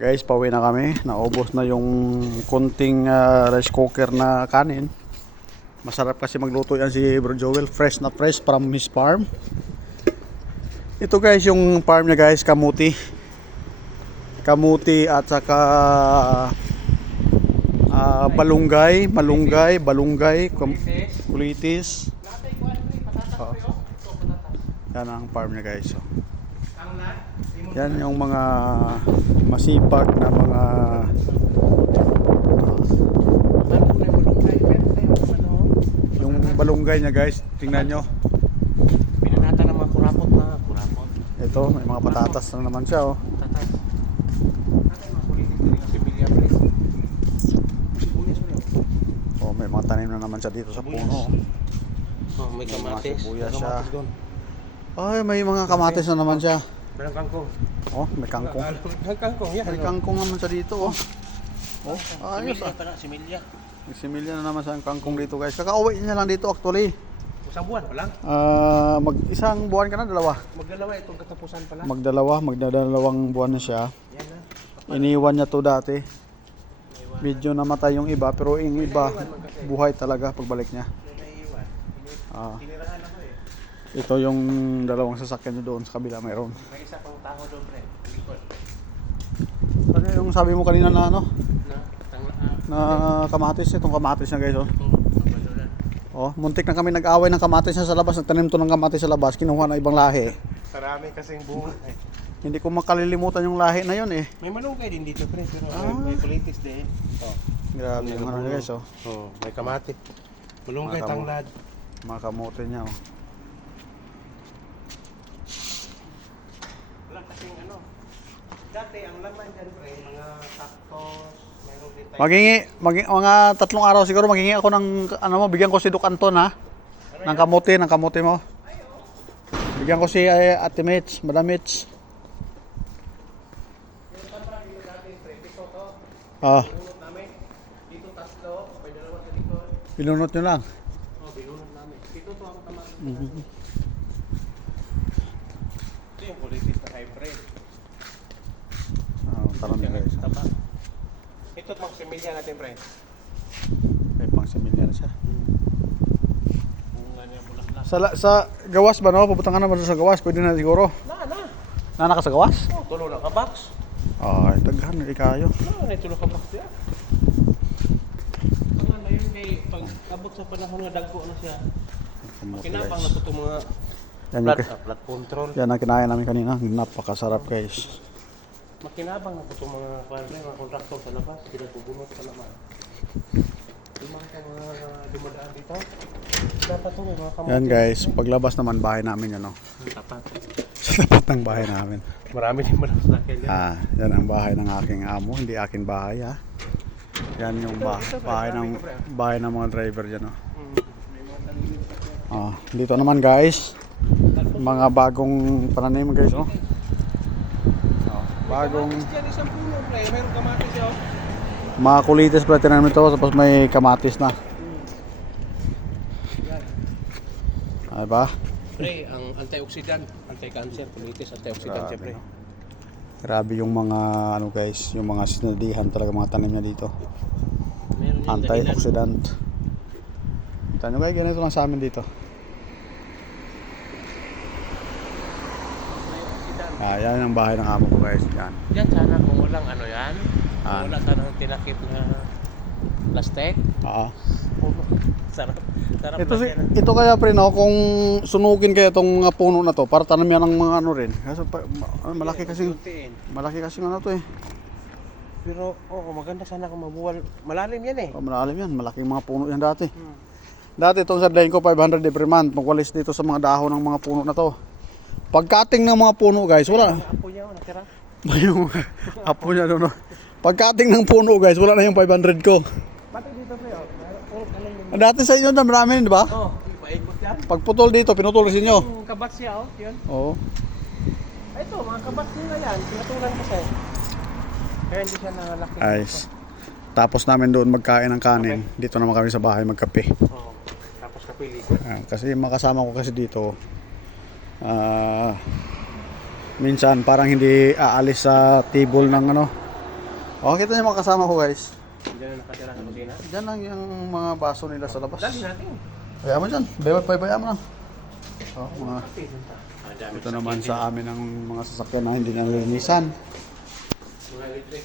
Guys, pauwi na kami. Naubos na yung konting rice cooker na kanin. Masarap kasi magluto yan si Bro Joel. Fresh na fresh from his farm. Ito guys, yung farm niya guys, kamuti. Kamuti at saka balunggay, kulitis. Yan ang farm niya guys. Yan yung mga masipag na mga yung balunggay niya guys, tingnan nyo. Pinanata ng mga kurapot na kurapot. Ito, may mga patatas na naman siya oh. Oh, may mga tanim na naman siya dito sa puno. Oh, may kamatis. Sibuyas siya. Ay, may mga kamatis na naman siya. Merong kangkong. Oh, may kangkong. May kangkong, yan. May kangkong naman siya dito oh. Oh, ayos ah. Similya. May similya na naman sa kangkong dito guys. Kakauwi niya lang dito actually. Isang buwan pa lang. Isang buwan ka na, dalawa. Magdalawa itong katapusan pa lang. Magdadalawang buwan na siya. Yan na. Iniwan niya to dati. Medyo namatay yung iba, pero yung iba buhay talaga pagbalik niya. Tinirahan ako eh. Ito yung dalawang sasakyan niya doon sa kabila, mayroon. May isa pang tao doon pre. Likod. Ano yung sabi mo kanina na ano? Na Kamatis, itong kamatis na guys oh. balulan. Oh, muntik na kami nag-away ng kamatis na sa labas, nagtanim to ng kamatis sa labas, kinuha na ibang lahi. Marami kasing bunga eh. Hindi ko makalilimutan yung lahi na yun eh. May malunggay din dito pre, pero may kulitis din. Oh. Grabe yung ano niya guys oh. Oh, may kamatis. Malunggay tanglad. Mga kamote niya oh. Wala kasing ano. Dati ang laman dyan pre, mga cactus, mayroon din tayo. Mga 3 araw siguro maghingi ako ng ano mo, bigyan ko si Doc Anton ha. Ng kamote mo. Bigyan ko si Ate Mitch, Madam Mitch. Ah, Binunot namin. Dito tatlo, may dalawa sa likod. pinunot nyo lang. Oh, binunot namin. Dito to ang tama. Ito yung kulitis na hybrid. Parang guys. Tapa. Ito pang similya natin, pre. May pang similya na siya. Bunga niya bulaklak. Sa gawas ba no? Pupunta ka naman sa gawas, pwede na siguro. Na. Nana ka sa gawas? Oh, tulo na ka box. Ay, daghan na kayo. Na tulo ka box ya. Ang ano yun kay pag abot sa panahon nga dagko na siya. Kinabang na po itong mga flood control. Yan ang kinain namin kanina. Napakasarap guys. Makinabang na po itong mga kontraktor sa labas. Pinagpubunot sa naman. Limang ka mga dumadaan dito. Dapat ito mga kamote. Yan guys, paglabas naman bahay namin yan no. Tapat. Sa tapat ng bahay namin. Marami din malas na kayo. Yan ang bahay ng aking amo, hindi akin bahay ha. Yan yung bahay ng mga driver dyan no. Dito naman guys, mga bagong pananim guys oh. Bagong Isang puno, pre. Mayroong kamatis yun. mga kulitis pala tinanim ito, tapos may kamatis na. Ay ba? Pre, ang antioxidant, anti-cancer, kulitis, antioxidant siya, pre. Grabe yung mga ano guys, yung mga sinadihan talaga mga tanim niya dito. Meron yung Antioxidant. Tanyo guys, ganito lang sa amin dito. Yan ang bahay ng amo ko guys. Yan. Diyan sana kung walang ano yan, Ah. kung wala sana tinakip na plastic. Oo. Sarap Ito kaya pre no, kung sunugin kaya itong mga puno na to para tanim yan ng mga ano rin. Kasi malaki kasi ano to eh. Pero maganda sana kung mabuwal. Malalim yan eh. Malalim yan, malaking mga puno yan dati. Dati itong sadlayin ko 500 every month magwalis dito sa mga dahon ng mga puno na to. Pagkating ng mga puno guys, wala. Apo niya natira. Yung apo niya doon. Pagkating ng puno guys, wala na yung 500 ko. Pati dito pre, Dati sa inyo na marami, di ba? paikot yan. Pagputol dito, pinutol sa inyo. Yung kabats siya, yun. Oo. Ito, mga kabats nila yan. Pinatulan kasi. Kaya hindi siya nalaki. Ayos. Tapos namin doon magkain ng kanin. Dito naman kami sa bahay magkape. Tapos kapili. Kasi makasama ko kasi dito. Minsan parang hindi aalis sa table ng ano, Oh, kita niyo mga kasama ko guys. Diyan na nakatira sa kusina. Diyan lang yung mga baso nila sa labas. Dali natin. Kaya mo dyan. Bayaan mo lang. Oh, mga, Dami ito naman sa amin ang mga sasakyan na hindi nalilinisan. mga electric